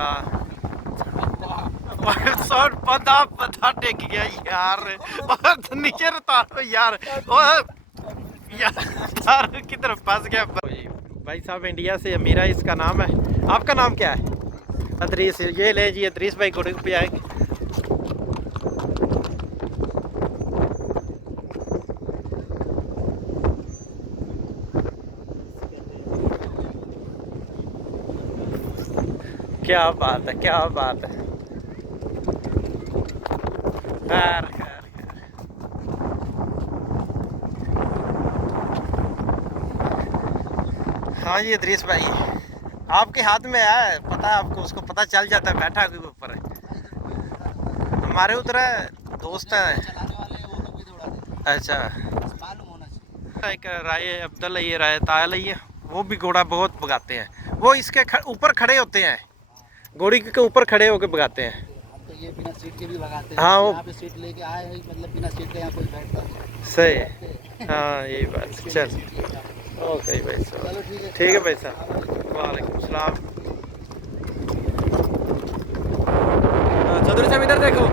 हाँ सर पता टेक गया यार और नीचे उतारो यार और यार किधर फंस गया भाई साहब इंडिया से अमीरा इसका नाम है। आपका नाम क्या है? अदरीस। ये ले जी अदरीस भाई घोड़े पे आएंगे। क्या बात है, क्या बात है। खैर खैर हाँ जी अदरीस भाई आपके हाथ में है, पता है आपको, उसको पता चल जाता है बैठा के ऊपर है। हमारे उधर दोस्त है। अच्छा एक राय अब्दुल ये राय तायल ये वो भी घोड़ा बहुत भगाते हैं। वो इसके ऊपर खड़े होते हैं, घोड़ी के ऊपर खड़े होकर भगाते हैं। तो ये बिना सीट के भी भगाते हैं। हाँ वो यहाँ पे सीट लेके आए हैं, मतलब बिना सीट के यहाँ कोई बैठता नहीं। सही है। हाँ यही बात। चल ओके भाई साहब, ठीक है भाई साहब। वालेकुम सलाम। चौधरी साहब इधर देखो।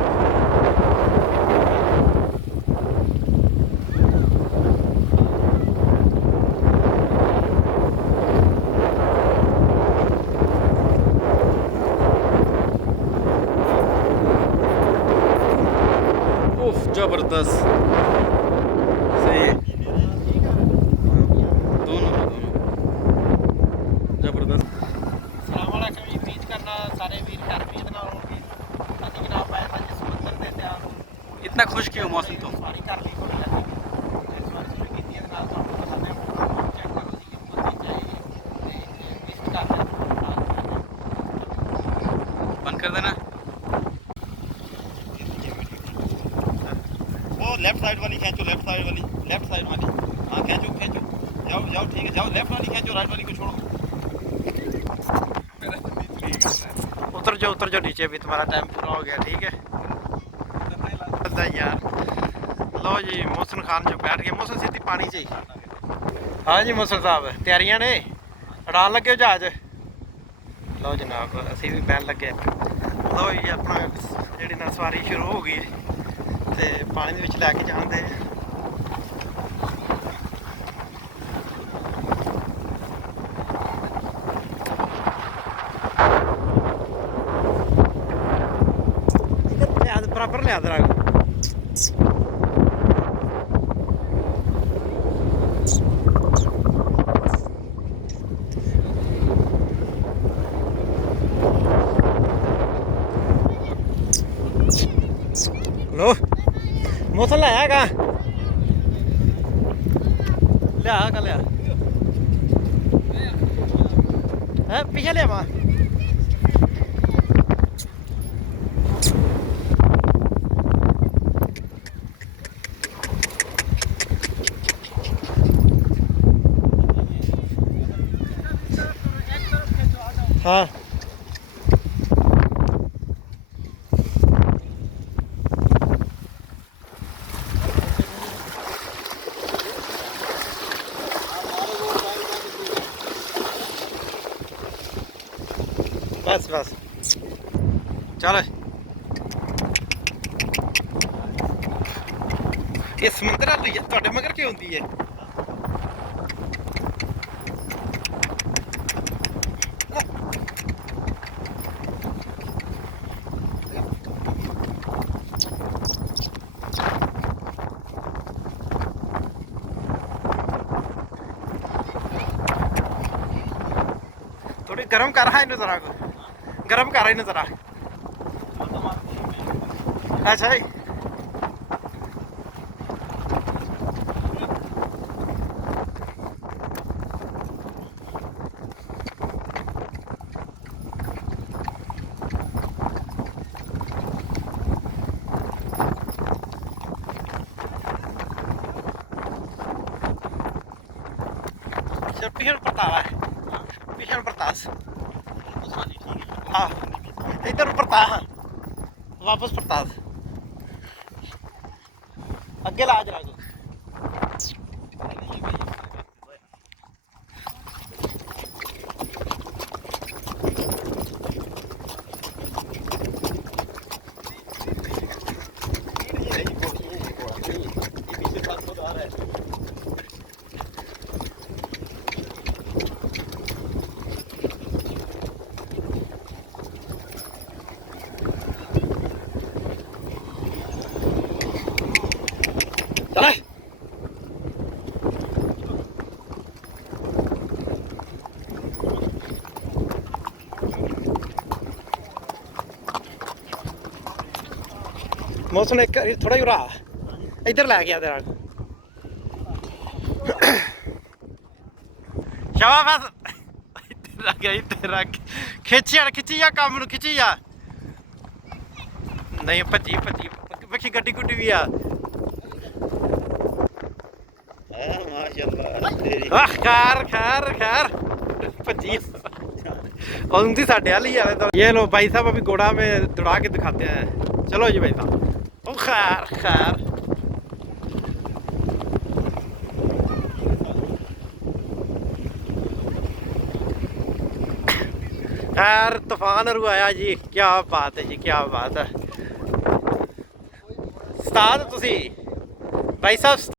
उफ जबरदस्त। सही है दोनों जबरदस्त। बीच करना सारे वीर इतना खुश क्यों मौसम तो बंद कर देना। वो लेफ्ट साइड वाली खींचो, लेफ्ट साइड वाली, लेफ्ट साइड वाली। हाँ खींचो खींचो, जाओ जाओ ठीक है, जाओ लेफ्ट वाली खींचो, राइट वाली को छोड़ो। उतर जाओ नीचे, अभी तुम्हारा टाइम पूरा हो गया। ठीक है यार। लो जी मोहसिन खान जो बैठ गए। मोहसिन सीधी पानी चाहिए। हाँ जी मोहसिन साहब तैयारियां ने उड़ान लगे हो जहाज। लो जनाब असी भी बहन लगे। लो जी अपना जी ना सवारी शुरू हो गई है तो पानी के लैके जाते हैं। बराबर लिया दे लो मौसम लाया कहाँ लिया कहाँ लिया है पीछे लिया वहाँ। हाँ बस बस चलो। ये समुद्र थोड़े मगर क्यों होती है? थोड़ी गर्म कर रहा है नजरा को, गर्म कर रहा है नजरा। अच्छा जी पिछड़ परतावा है, पिछड़ परतास। हाँ इधर परता वापस परतास अगे ला जरा को। मौसम एक थोड़ा ही रहा इधर लै गया तेरा शाबाश इधर आ गया इधर आ खिंची जा काम नूं खिंची जा नहीं भज्जी भज्जी वेखी गड्डी गुड्डी भी आ माशाल्लाह खैर खैर खैर भज्जी उनकी साढ़े वाली है तो ये लो भाई साहब अभी घोड़ा में दौड़ा के दिखाते हैं चलो जी भाई साहब ओ खैर खैर खैर तूफान और आया जी क्या बात है जी क्या बात है उस्ताद तुसी भाई साहब